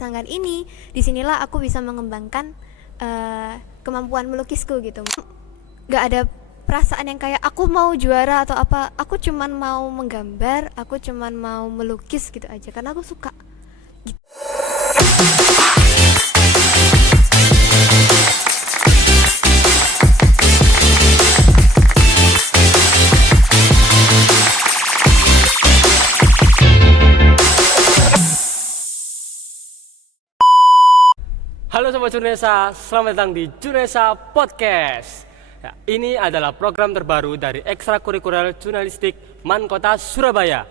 Sanggar ini, disinilah aku bisa mengembangkan kemampuan melukisku gitu. Gak ada perasaan yang kayak aku mau juara atau apa, aku cuman mau menggambar, aku cuman mau melukis gitu aja karena aku suka gitu. Halo Sobat Jurnesa, selamat datang di Jurnesa Podcast. Ya, ini adalah program terbaru dari ekstrakurikuler jurnalistik MAN Kota Surabaya.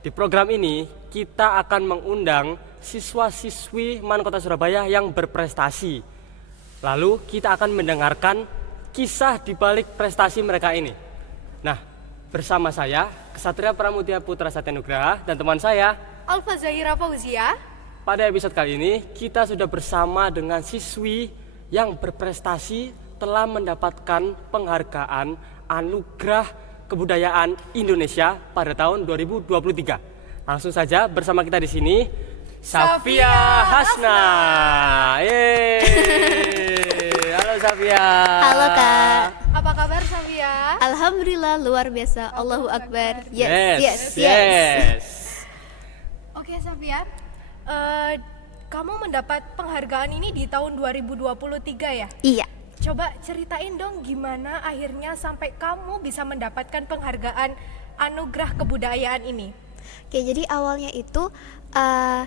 Di program ini kita akan mengundang siswa-siswi MAN Kota Surabaya yang berprestasi. Lalu kita akan mendengarkan kisah di balik prestasi mereka ini. Nah, bersama saya Ksatria Pramudia Putra Satyanugraha dan teman saya Alfa Zahira Fauzia. Pada episode kali ini kita sudah bersama dengan siswi yang berprestasi telah mendapatkan penghargaan Anugerah Kebudayaan Indonesia pada tahun 2023. Langsung saja bersama kita di sini Safia Hasna. Yeay. Halo Safia. Halo Kak. Apa kabar Safia? Alhamdulillah luar biasa. Allahu Akbar. Yes. Oke Safia, kamu mendapat penghargaan ini di tahun 2023 ya? Iya. Coba ceritain dong gimana akhirnya sampai kamu bisa mendapatkan penghargaan Anugerah Kebudayaan ini. Oke, jadi awalnya itu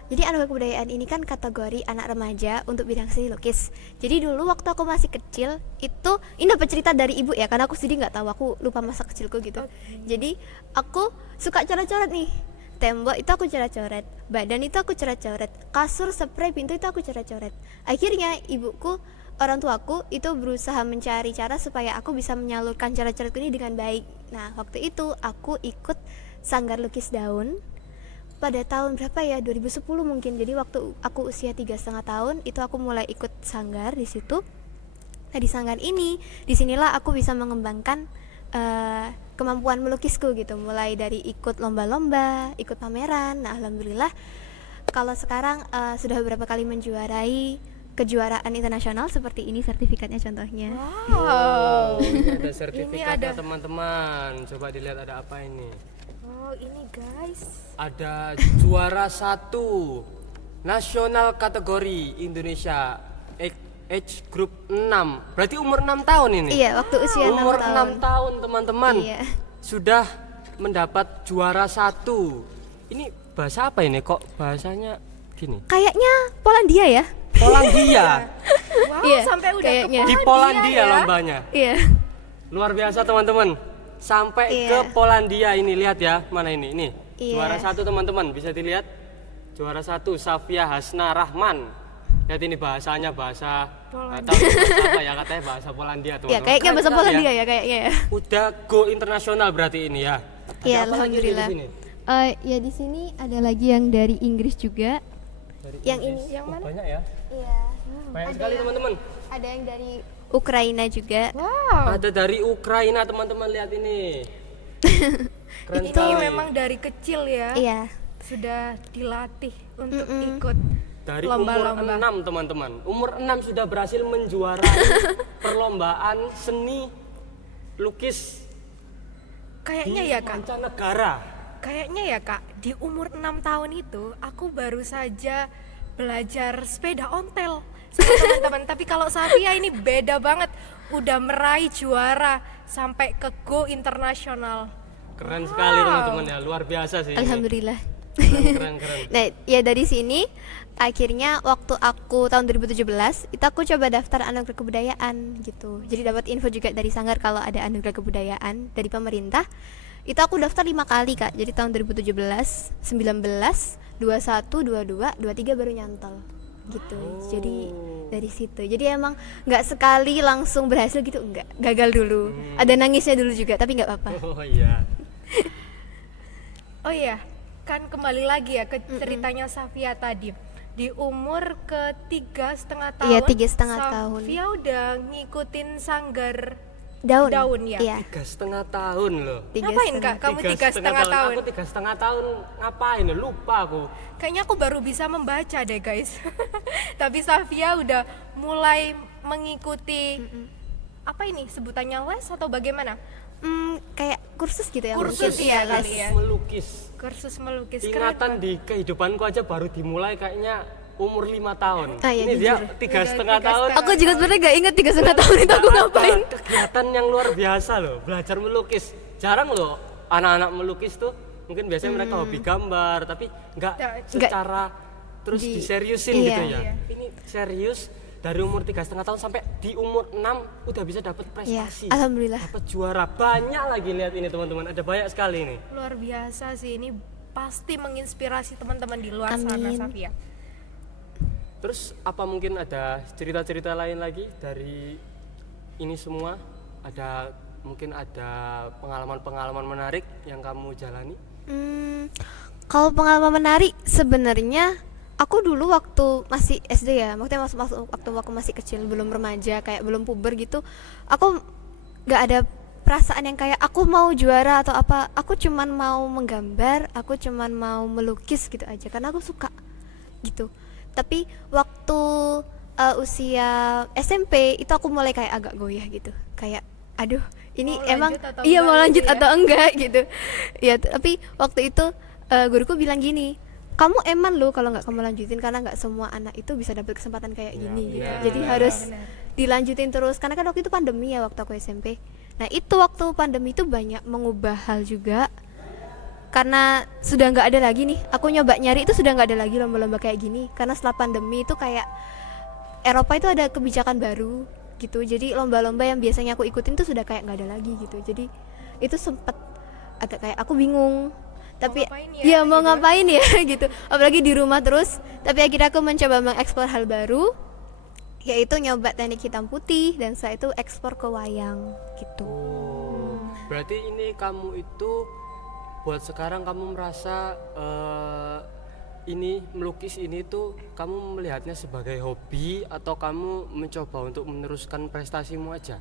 jadi anugerah kebudayaan ini kan kategori anak remaja untuk bidang seni lukis. Jadi dulu waktu aku masih kecil itu ini dapat cerita dari ibu ya, karena aku sendiri nggak tahu, aku lupa masa kecilku gitu. Jadi aku suka coret-coret nih. Tembok itu aku coret-coret, badan itu aku coret-coret, kasur, spray, pintu itu aku coret-coret. Akhirnya ibuku, orang tuaku itu berusaha mencari cara supaya aku bisa menyalurkan coret-coretku ini dengan baik. Nah, waktu itu aku ikut sanggar lukis daun pada tahun berapa ya, 2010 mungkin. Jadi waktu aku usia 3,5 tahun itu aku mulai ikut sanggar di situ. Nah, di sanggar ini, disinilah aku bisa mengembangkan kemampuan melukisku gitu, mulai dari ikut lomba-lomba, ikut pameran. Nah, alhamdulillah kalau sekarang sudah beberapa kali menjuarai kejuaraan internasional seperti ini sertifikatnya contohnya. Wow. Ini ada sertifikatnya ada. teman-teman. Coba dilihat ada apa ini. Oh ini guys. Ada juara 1 nasional kategori Indonesia age group 6. Berarti umur 6 tahun ini. Iya, waktu usia 6 umur tahun. 6 tahun teman-teman. Iya. Sudah mendapat juara 1. Ini bahasa apa ini, kok bahasanya gini? Kayaknya Polandia ya? Polandia. Wow, Iya, sampai udah kayaknya. ke Di Polandia ya? lombanya. Iya. Luar biasa teman-teman. Sampai Iya. ke Polandia ini, lihat ya, mana ini? Ini. Iya. Juara 1 teman-teman, bisa dilihat. Juara 1 Safia Hasna Rahman. Lihat ini bahasanya bahasa Polandia. tahu bahasa apa ya, katanya bahasa Polandia teman-teman. Ya, kayaknya bahasa Keren sekali Polandia ya kayaknya ya. Udah go internasional berarti ini ya. Ada Iya, apa lagi alhamdulillah. di sini? Ya di sini ada lagi yang dari Inggris juga. Dari Yang Inggris. ini. Yang mana? Banyak ya. Iya. Banyak Ada sekali yang- teman-teman. Ada yang dari Ukraina juga. Wow. Ada dari Ukraina teman-teman, lihat ini. Keren Ini sekali. memang dari kecil ya. Iya. Sudah dilatih untuk ikut Dari lomba-lomba. umur 6 teman-teman. Umur 6 sudah berhasil menjuarai perlombaan seni lukis Kayaknya di ya kak. mancanegara. Kayaknya ya kak, di umur 6 tahun itu aku baru saja belajar sepeda ontel sama teman-teman. Tapi kalau Safia ini beda banget, udah meraih juara sampai ke go internasional. Keren sekali teman-teman ya, luar biasa sih. ini. Alhamdulillah. Keren. Nah, ya dari sini akhirnya waktu aku tahun 2017 itu aku coba daftar anugerah kebudayaan gitu. Jadi dapat info juga dari sanggar kalau ada anugerah kebudayaan dari pemerintah. Itu aku daftar 5 kali kak. Jadi tahun 2017, 19, 21, 22, 23 baru nyantol gitu. Jadi dari situ. Jadi emang nggak sekali langsung berhasil gitu, enggak. Gagal dulu. Ada nangisnya dulu juga, tapi nggak apa-apa. Oh iya. Oh iya, kan kembali lagi ya ke ceritanya Safia tadi. Di umur ke 3,5 tahun, Iya, 3,5 tahun. Safia udah ngikutin sanggar Daun, ya. Iya. 3,5 tahun loh. Ngapain Kak? Kamu 3,5 tahun? Aku 3,5 tahun ngapain? Lupa aku. Kayaknya aku baru bisa membaca deh guys. Tapi Safia udah mulai mengikuti apa ini sebutannya, les atau bagaimana? Kayak kursus gitu ya Kursus, mungkin. iya Les. kali ya. Melukis. Kursus melukis. Keren Ingatan banget. di kehidupanku aja baru dimulai kayaknya umur 5 tahun. Ah, iya, Ini dia jujur. 3,5 Udah tahun. 3,5 Aku juga sebenarnya gak inget 3,5 tahun itu aku Nggak ngapain. ada kegiatan yang luar biasa loh, belajar melukis. Jarang loh anak-anak melukis tuh, mungkin biasanya mereka hobi gambar, tapi nggak Nggak- secara terus di- diseriusin iya. gitu ya. Iya. Ini serius dari umur 3,5 tahun sampai di umur 6 udah bisa dapat Iya, prestasi. alhamdulillah. Dapat juara. Banyak lagi, lihat ini teman-teman, ada banyak sekali ini. Luar biasa sih, ini pasti menginspirasi teman-teman di luar sana Amin. Safia. Terus apa mungkin ada cerita-cerita lain lagi dari ini semua? Ada mungkin ada pengalaman-pengalaman menarik yang kamu jalani? Kalau pengalaman menarik sebenarnya aku dulu waktu masih SD ya, maksudnya waktu aku masih kecil, belum remaja, kayak belum puber gitu, aku nggak ada perasaan yang kayak aku mau juara atau apa. Aku cuman mau menggambar, aku cuman mau melukis gitu aja karena aku suka gitu. Tapi waktu usia SMP itu aku mulai kayak agak goyah gitu, kayak aduh ini Mau emang lanjut atau iya enggak mau lanjut gitu ya? atau enggak gitu ya. Tapi waktu itu guruku bilang gini, kamu eman lo kalau nggak kamu lanjutin karena nggak semua anak itu bisa dapat kesempatan kayak gini gitu. iya, Jadi benar. harus Benar. dilanjutin terus karena kan waktu itu pandemi ya, waktu aku SMP. Nah itu waktu pandemi itu banyak mengubah hal juga karena sudah nggak ada lagi nih, aku nyoba nyari itu sudah nggak ada lagi lomba-lomba kayak gini karena setelah pandemi itu kayak Eropa itu ada kebijakan baru gitu, jadi lomba-lomba yang biasanya aku ikutin tuh sudah kayak nggak ada lagi gitu. Jadi itu sempet agak kayak aku bingung, tapi ngapain ya ya, mau gitu. ngapain ya gitu, apalagi di rumah terus. Tapi akhirnya aku mencoba mengeksplor hal baru, yaitu nyoba teknik hitam putih dan setelah itu ekspor ke wayang gitu. Oh, berarti ini kamu itu buat sekarang kamu merasa ini melukis ini tuh kamu melihatnya sebagai hobi atau kamu mencoba untuk meneruskan prestasimu aja?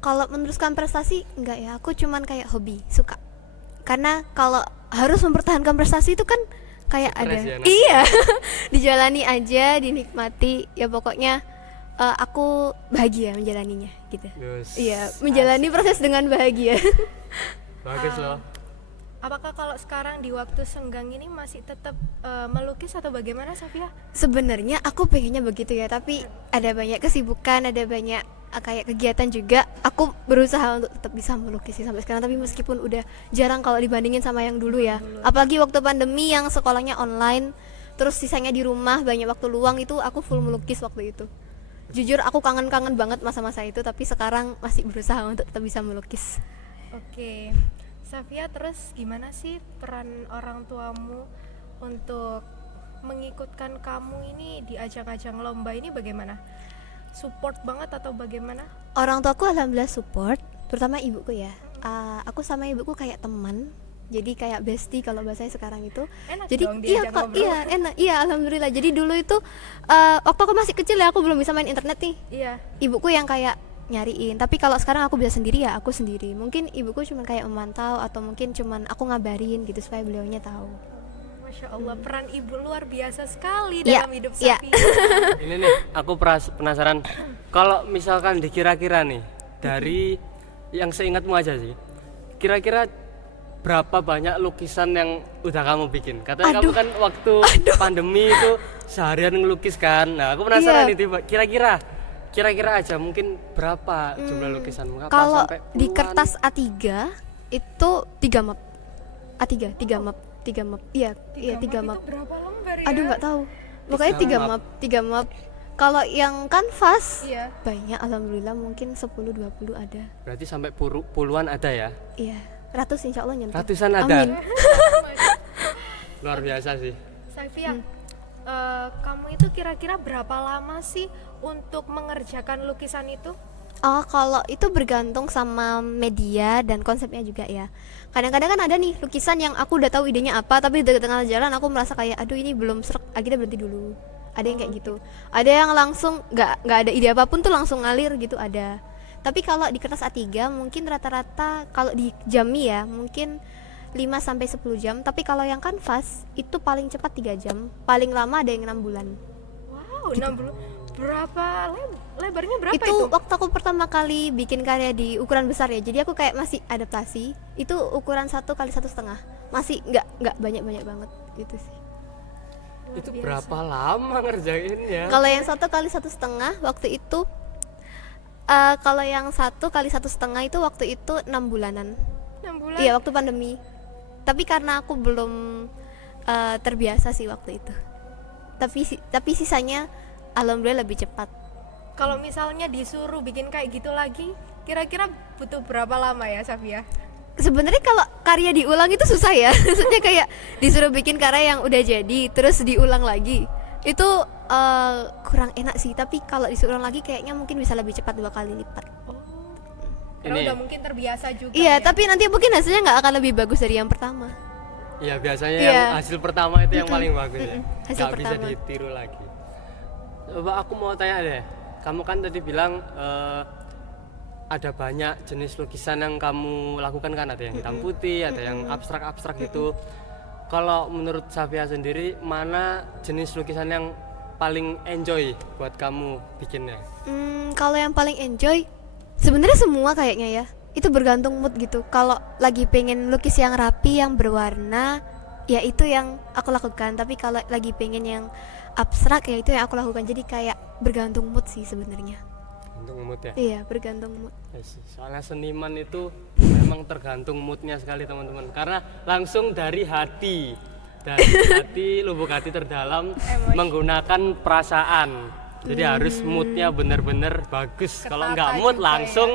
Kalau meneruskan prestasi enggak ya, aku cuman kayak hobi, suka. Karena kalau harus mempertahankan prestasi itu kan kayak Stres ada ya, Nak? iya dijalani aja, dinikmati ya pokoknya. Aku bahagia menjalaninya gitu. Yes. Iya, menjalani proses dengan bahagia. Bagus loh. Apakah kalau sekarang di waktu senggang ini masih tetap melukis atau bagaimana Safia? Sebenarnya aku pengennya begitu ya, tapi ada banyak kesibukan, ada banyak kayak kegiatan juga. Aku berusaha untuk tetap bisa melukis sih sampai sekarang, tapi meskipun udah jarang kalau dibandingin sama yang dulu ya. Apalagi waktu pandemi yang sekolahnya online, terus sisanya di rumah, banyak waktu luang, itu aku full melukis waktu itu. Jujur aku kangen-kangen banget masa-masa itu, tapi sekarang masih berusaha untuk tetap bisa melukis. Oke, Safia, terus gimana sih peran orang tuamu untuk mengikutkan kamu ini di ajang-ajang lomba ini, bagaimana? Support banget atau bagaimana? Orang tuaku alhamdulillah support, terutama ibuku ya. Aku sama ibuku kayak teman, jadi kayak bestie kalau bahasanya sekarang itu. Enak Jadi dong iya diajak kok, ngobrol. iya enak, iya alhamdulillah. Jadi dulu itu waktu aku masih kecil ya, aku belum bisa main internet nih. Iya. Ibuku yang kayak nyariin, tapi kalau sekarang aku bisa sendiri ya aku sendiri. Mungkin ibuku cuma kayak memantau atau mungkin cuman aku ngabarin gitu supaya beliaunya tahu. Masya Allah, peran ibu luar biasa sekali Iya, dalam hidup iya. Safia. Ini nih, aku penasaran. Kalau misalkan dikira-kira nih dari yang seingatmu aja sih, kira-kira berapa banyak lukisan yang udah kamu bikin? Katanya kamu kan waktu pandemi itu seharian ngelukis kan. Nah, aku penasaran Iya. nih, kira-kira aja mungkin berapa jumlah lukisanmu? Apa Kalau sampai di puluhan? kertas A3 itu 3 map. A3, 3 map, 3 map. Iya, iya 3 map. Itu berapa lembar ya? Aduh nggak tahu. Pokoknya 3 map. map, 3 map. Kalau yang kanvas Iya. banyak alhamdulillah, mungkin 10-20 ada. Berarti sampai puluhan ada ya? Iya, ratus insya Allah nyentuh. Ratusan ada. Amin. Luar biasa sih. Safia, kamu itu kira-kira berapa lama sih untuk mengerjakan lukisan itu? Oh, kalau itu bergantung sama media dan konsepnya juga ya. Kadang-kadang kan ada nih lukisan yang aku udah tahu idenya apa, tapi di tengah jalan aku merasa kayak aduh ini belum serak, akhirnya berhenti dulu. Ada yang kayak gitu. Ada yang langsung nggak ada ide apapun tuh langsung ngalir gitu ada. Tapi kalau di kertas A3 mungkin rata-rata kalau di Jami ya mungkin 5 sampai 10 jam. Tapi kalau yang kanvas itu paling cepat 3 jam. Paling lama ada yang 6 bulan. Wow, 60. Berapa lebarnya berapa Itu itu? waktu aku pertama kali bikin karya di ukuran besar ya. Jadi aku kayak masih adaptasi. Itu ukuran 1 kali 1,5. Masih nggak banyak-banyak banget gitu sih. Itu biasa. berapa lama ngerjainnya? Kalau yang 1 kali 1,5 waktu itu kalau yang 1 kali 1,5 itu waktu itu 6 bulanan. 6 bulan. Iya, waktu pandemi. Tapi karena aku belum terbiasa sih waktu itu. Tapi sisanya alhamdulillah lebih cepat. Kalau misalnya disuruh bikin kayak gitu lagi, kira-kira butuh berapa lama ya, Safia? Sebenarnya kalau karya diulang itu susah ya. Maksudnya kayak disuruh bikin karya yang udah jadi terus diulang lagi. Itu kurang enak sih. Tapi kalau disuruh ulang lagi kayaknya mungkin bisa lebih cepat 2 kali lipat. Karena Ini. udah mungkin terbiasa juga. Iya, ya. tapi nanti mungkin hasilnya nggak akan lebih bagus dari yang pertama. Iya, biasanya Iya. yang hasil pertama itu yang paling bagus ya. Hasil Nggak bisa pertama. ditiru lagi. Coba aku mau tanya deh, kamu kan tadi bilang ada banyak jenis lukisan yang kamu lakukan kan, ada yang hitam putih, ada yang abstrak-abstrak gitu. Kalau menurut Safia sendiri, mana jenis lukisan yang paling enjoy buat kamu bikinnya? Kalau yang paling enjoy sebenarnya semua kayaknya ya. Itu bergantung mood gitu. Kalau lagi pengen lukis yang rapi, yang berwarna, ya itu yang aku lakukan. Tapi kalau lagi pengen yang abstrak ya itu yang aku lakukan. Jadi kayak bergantung mood sih sebenarnya. Untuk mood ya? Iya, bergantung mood. Yes, soalnya seniman itu memang tergantung moodnya sekali teman-teman. Karena langsung dari hati, lubuk hati terdalam, menggunakan perasaan. Jadi harus moodnya bener-bener bagus. Kalau Ketata nggak mood juga langsung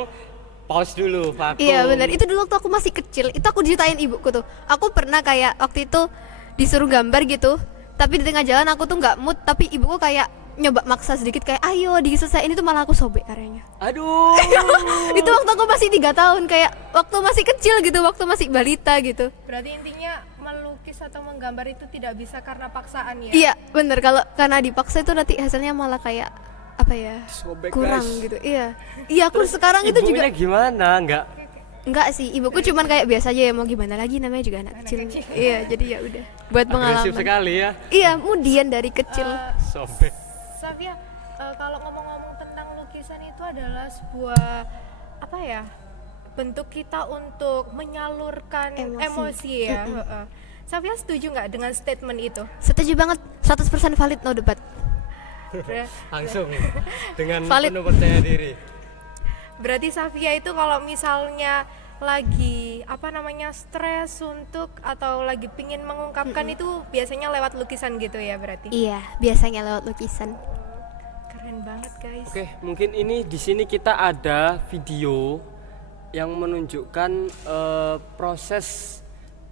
pause dulu, vakum. Iya benar. Itu dulu waktu aku masih kecil, itu aku diceritain ibuku tuh. Aku pernah kayak waktu itu disuruh gambar gitu, tapi di tengah jalan aku tuh nggak mood, tapi ibuku kayak nyoba maksa sedikit kayak ayo diselesain, itu malah aku sobek karyanya. Aduh. Itu waktu aku masih 3 tahun, kayak waktu masih kecil gitu, waktu masih balita gitu. Berarti intinya melukis atau menggambar itu tidak bisa karena paksaan ya? Iya bener, kalau karena dipaksa itu nanti hasilnya malah kayak apa ya, Sobek, kurang guys. gitu. Iya aku sekarang itu juga Ibunya gimana? enggak sih, ibuku cuman kayak biasa aja ya, mau gimana lagi, namanya juga anak kecil. Iya, jadi ya udah buat Agresif pengalaman. sekali ya. Iya, kemudian dari kecil. Sobek. Safia, kalau ngomong-ngomong tentang lukisan itu adalah sebuah apa ya, bentuk kita untuk menyalurkan emosi ya. Heeh. Safia setuju nggak dengan statement itu? Setuju banget, 100% valid, no debat. Langsung dengan Valid. penuh percaya diri. Berarti Safia itu kalau misalnya lagi apa namanya stres, suntuk atau lagi pingin mengungkapkan itu biasanya lewat lukisan gitu ya berarti? Iya, biasanya lewat lukisan. Keren banget guys. Oke, mungkin ini di sini kita ada video yang menunjukkan proses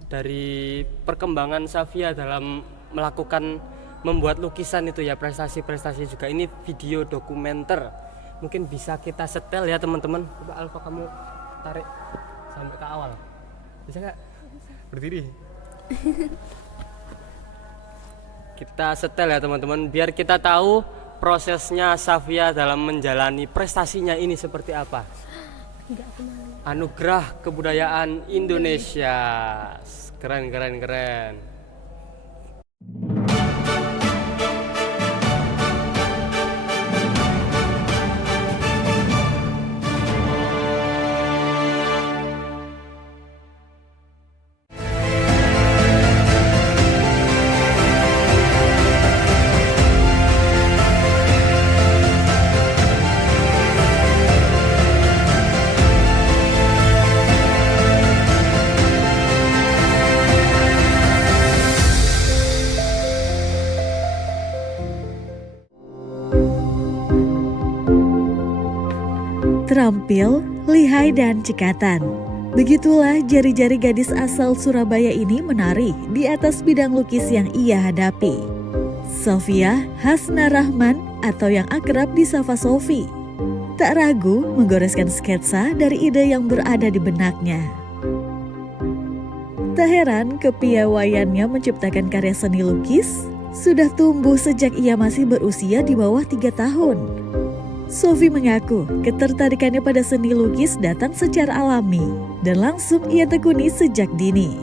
dari perkembangan Safia dalam melakukan membuat lukisan itu ya, prestasi-prestasi juga. Ini video dokumenter. Mungkin bisa kita setel ya teman-teman. Coba Alfa kamu tarik sampai ke awal. Bisa nggak? Berdiri. Kita setel ya teman-teman, biar kita tahu prosesnya Safia dalam menjalani prestasinya ini seperti apa. Anugerah Kebudayaan Indonesia. Keren. Terampil, lihai, dan cekatan. Begitulah jari-jari gadis asal Surabaya ini menari di atas bidang lukis yang ia hadapi. Sofia Hasna Rahman atau yang akrab disapa Sofi, tak ragu menggoreskan sketsa dari ide yang berada di benaknya. Tak heran kepiawaiannya menciptakan karya seni lukis sudah tumbuh sejak ia masih berusia di bawah 3 tahun. Sofi mengaku ketertarikannya pada seni lukis datang secara alami dan langsung ia tekuni sejak dini.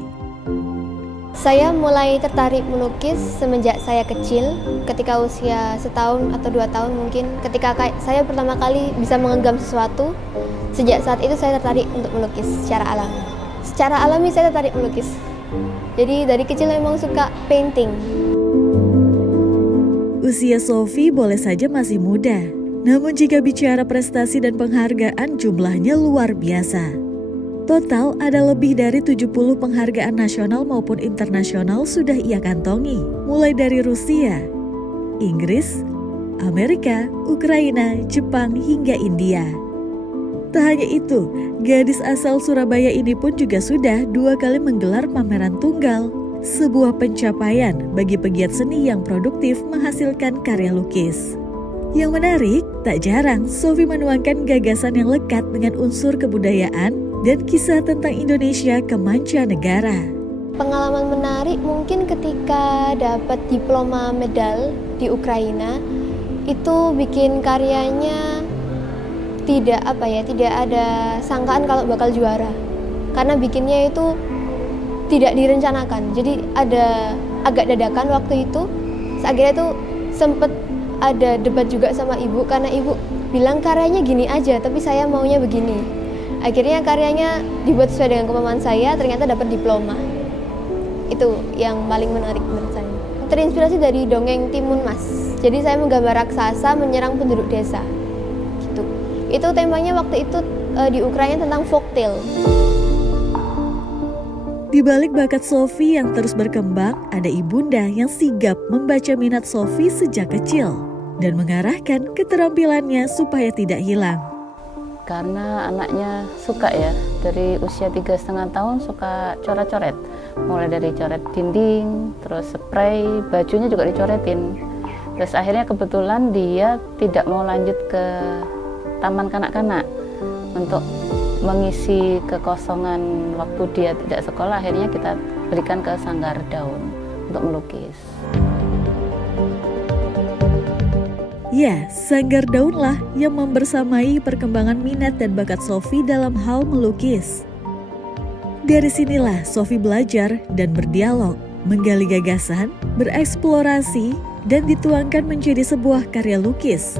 Saya mulai tertarik melukis semenjak saya kecil, ketika usia 1 tahun atau 2 tahun mungkin. Ketika saya pertama kali bisa menggenggam sesuatu, sejak saat itu saya tertarik untuk melukis secara alami. Secara alami saya tertarik melukis. Jadi dari kecil memang suka painting. Usia Sofi boleh saja masih muda, namun jika bicara prestasi dan penghargaan jumlahnya luar biasa. Total ada lebih dari 70 penghargaan nasional maupun internasional sudah ia kantongi, mulai dari Rusia, Inggris, Amerika, Ukraina, Jepang, hingga India. Tak hanya itu, gadis asal Surabaya ini pun juga sudah 2 kali menggelar pameran tunggal, sebuah pencapaian bagi pegiat seni yang produktif menghasilkan karya lukis. Yang menarik, tak jarang Sofi menuangkan gagasan yang lekat dengan unsur kebudayaan dan kisah tentang Indonesia ke mancanegara. Pengalaman menarik mungkin ketika dapat diploma medal di Ukraina, itu bikin karyanya tidak ada sangkaan kalau bakal juara. Karena bikinnya itu tidak direncanakan. Jadi ada agak dadakan waktu itu. Akhirnya tuh sempet ada debat juga sama ibu karena ibu bilang karyanya gini aja tapi saya maunya begini. Akhirnya karyanya dibuat sesuai dengan kemampuan saya, ternyata dapat diploma. Itu yang paling menarik menurut saya. Terinspirasi dari dongeng Timun Mas. Jadi saya menggambar raksasa menyerang penduduk desa. Gitu. Itu temanya waktu itu di Ukraina tentang folktale. Di balik bakat Sofi yang terus berkembang, ada ibunda yang sigap membaca minat Sofi sejak kecil dan mengarahkan keterampilannya supaya tidak hilang. Karena anaknya suka ya, dari usia 3,5 tahun suka coret-coret. Mulai dari coret dinding, terus spray, bajunya juga dicoretin. Terus akhirnya kebetulan dia tidak mau lanjut ke taman kanak-kanak. Untuk mengisi kekosongan waktu dia tidak sekolah, akhirnya kita berikan ke Sanggar Daun untuk melukis. Ya, Sanggar Daunlah yang membersamai perkembangan minat dan bakat Sofi dalam hal melukis. Dari sinilah Sofi belajar dan berdialog, menggali gagasan, bereksplorasi, dan dituangkan menjadi sebuah karya lukis.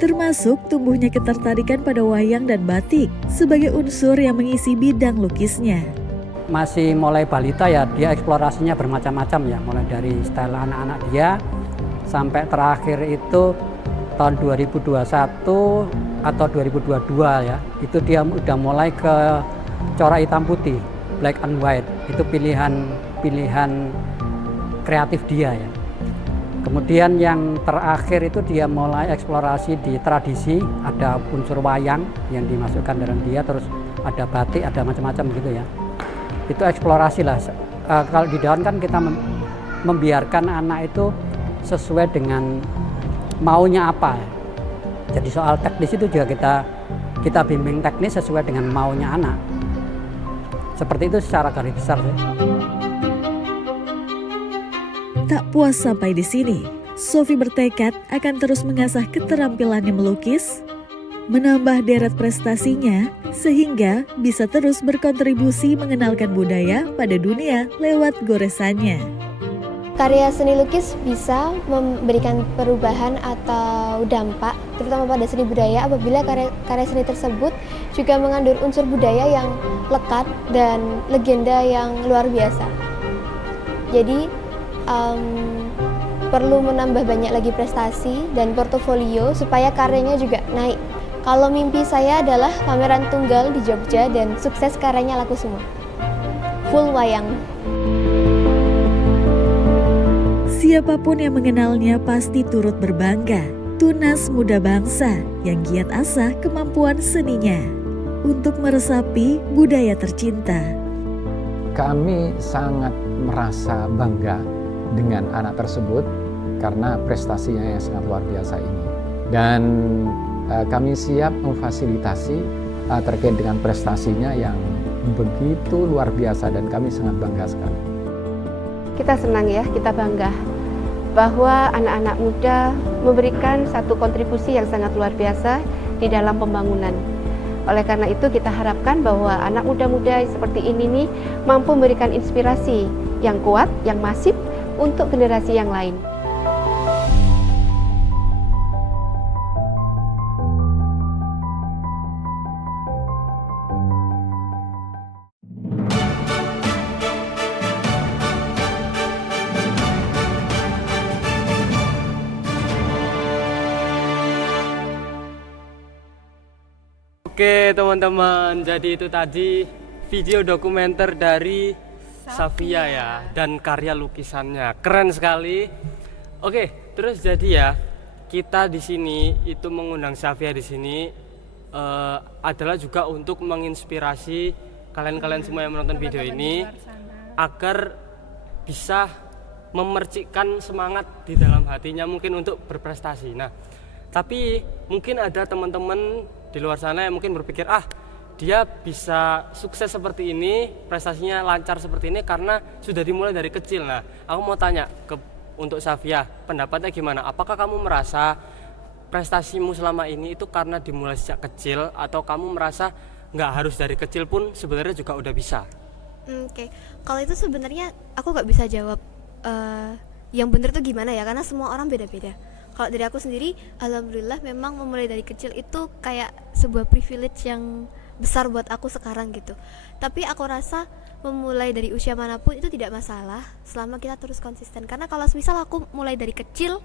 Termasuk tumbuhnya ketertarikan pada wayang dan batik sebagai unsur yang mengisi bidang lukisnya. Masih mulai balita ya, dia eksplorasinya bermacam-macam ya, mulai dari style anak-anak dia, sampai terakhir itu tahun 2021 atau 2022 ya, itu dia udah mulai ke corak hitam putih, black and white. Itu pilihan kreatif dia ya. Kemudian yang terakhir itu dia mulai eksplorasi di tradisi, ada unsur wayang yang dimasukkan dalam dia, terus ada batik, ada macam-macam gitu ya. Itu eksplorasi lah. Kalau di Daun kan kita membiarkan anak itu sesuai dengan maunya apa. Jadi soal teknis itu juga kita bimbing teknis sesuai dengan maunya anak. Seperti itu secara garis besar sih. Tak puas sampai di sini, Sofi bertekad akan terus mengasah keterampilannya melukis, menambah deret prestasinya sehingga bisa terus berkontribusi mengenalkan budaya pada dunia lewat goresannya. Karya seni lukis bisa memberikan perubahan atau dampak, terutama pada seni budaya apabila karya seni tersebut juga mengandung unsur budaya yang lekat dan legenda yang luar biasa. Jadi perlu menambah banyak lagi prestasi dan portofolio supaya karyanya juga naik. Kalau mimpi saya adalah pameran tunggal di Jogja dan sukses karyanya laku semua. Full wayang. Siapapun yang mengenalnya pasti turut berbangga. Tunas muda bangsa yang giat asah kemampuan seninya untuk meresapi budaya tercinta. Kami sangat merasa bangga dengan anak tersebut karena prestasinya yang sangat luar biasa ini. Dan kami siap memfasilitasi terkait dengan prestasinya yang begitu luar biasa dan kami sangat bangga sekali. Kita senang ya, kita bangga bahwa anak-anak muda memberikan satu kontribusi yang sangat luar biasa di dalam pembangunan. Oleh karena itu kita harapkan bahwa anak muda-muda seperti ini nih mampu memberikan inspirasi yang kuat, yang masif untuk generasi yang lain. Oke teman-teman, jadi itu tadi video dokumenter dari Safia ya, dan karya lukisannya keren sekali. Oke, terus jadi ya kita di sini itu mengundang Safia di sini adalah juga untuk menginspirasi kalian-kalian semua yang menonton video ini agar bisa memercikkan semangat di dalam hatinya mungkin untuk berprestasi. Nah, tapi mungkin ada teman-teman di luar sana yang mungkin berpikir dia bisa sukses seperti ini, prestasinya lancar seperti ini karena sudah dimulai dari kecil. Nah, aku mau tanya untuk Safia, pendapatnya gimana? Apakah kamu merasa prestasimu selama ini itu karena dimulai sejak kecil, atau kamu merasa nggak harus dari kecil pun sebenarnya juga udah bisa? Oke, kalau itu sebenarnya aku nggak bisa jawab yang bener tuh gimana ya, karena semua orang beda-beda. Kalau dari aku sendiri, alhamdulillah memang memulai dari kecil itu kayak sebuah privilege yang besar buat aku sekarang gitu. Tapi aku rasa memulai dari usia manapun itu tidak masalah selama kita terus konsisten. Karena kalau misal aku mulai dari kecil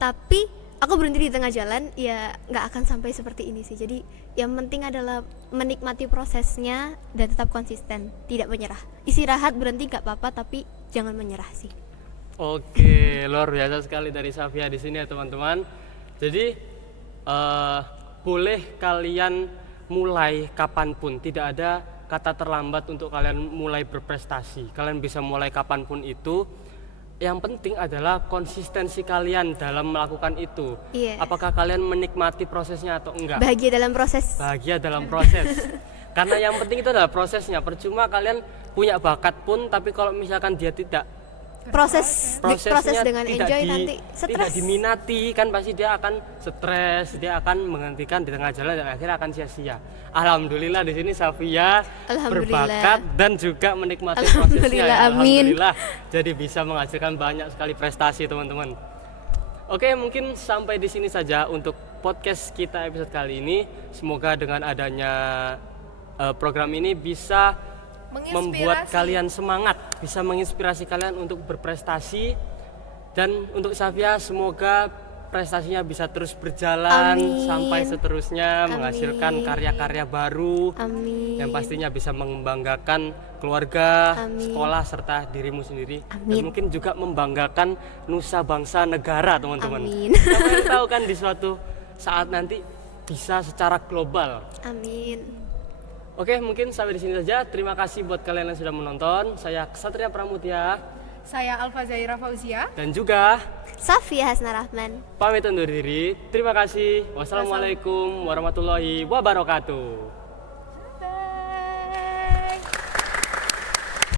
tapi aku berhenti di tengah jalan, ya nggak akan sampai seperti ini sih. Jadi yang penting adalah menikmati prosesnya dan tetap konsisten, tidak menyerah. Istirahat berhenti nggak apa-apa, tapi jangan menyerah sih. Oke, luar biasa sekali dari Safia di sini ya teman-teman. Jadi boleh kalian mulai kapanpun, tidak ada kata terlambat untuk kalian mulai berprestasi. Kalian bisa mulai kapanpun itu. Yang penting adalah konsistensi kalian dalam melakukan itu. Yes. Apakah kalian menikmati prosesnya atau enggak? Bahagia dalam proses. Bahagia dalam proses. Karena yang penting itu adalah prosesnya. Percuma kalian punya bakat pun, tapi kalau misalkan dia tidak proses dengan enjoy nanti tidak stres. diminati, kan pasti dia akan stres, dia akan menghentikan di tengah jalan dan akhirnya akan sia-sia. Alhamdulillah di sini Safia berbakat dan juga menikmati prosesnya. Alhamdulillah, jadi bisa menghasilkan banyak sekali prestasi teman-teman. Oke, mungkin sampai di sini saja untuk podcast kita episode kali ini. Semoga dengan adanya program ini bisa membuat kalian semangat, bisa menginspirasi kalian untuk berprestasi. Dan untuk Safia, semoga prestasinya bisa terus berjalan sampai seterusnya, menghasilkan karya-karya baru. Yang pastinya bisa membanggakan keluarga, sekolah, serta dirimu sendiri. Dan mungkin juga membanggakan nusa bangsa negara teman-teman. Siapa yang tahu kan di suatu saat nanti bisa secara global. Amin. Oke, mungkin sampai di sini saja. Terima kasih buat kalian yang sudah menonton. Saya Ksatria Pramutia. Saya Alfa Zaira Fauzia. Dan juga Safia Hasna Rahman. Pamit undur diri. Terima kasih. Wassalamualaikum warahmatullahi wabarakatuh.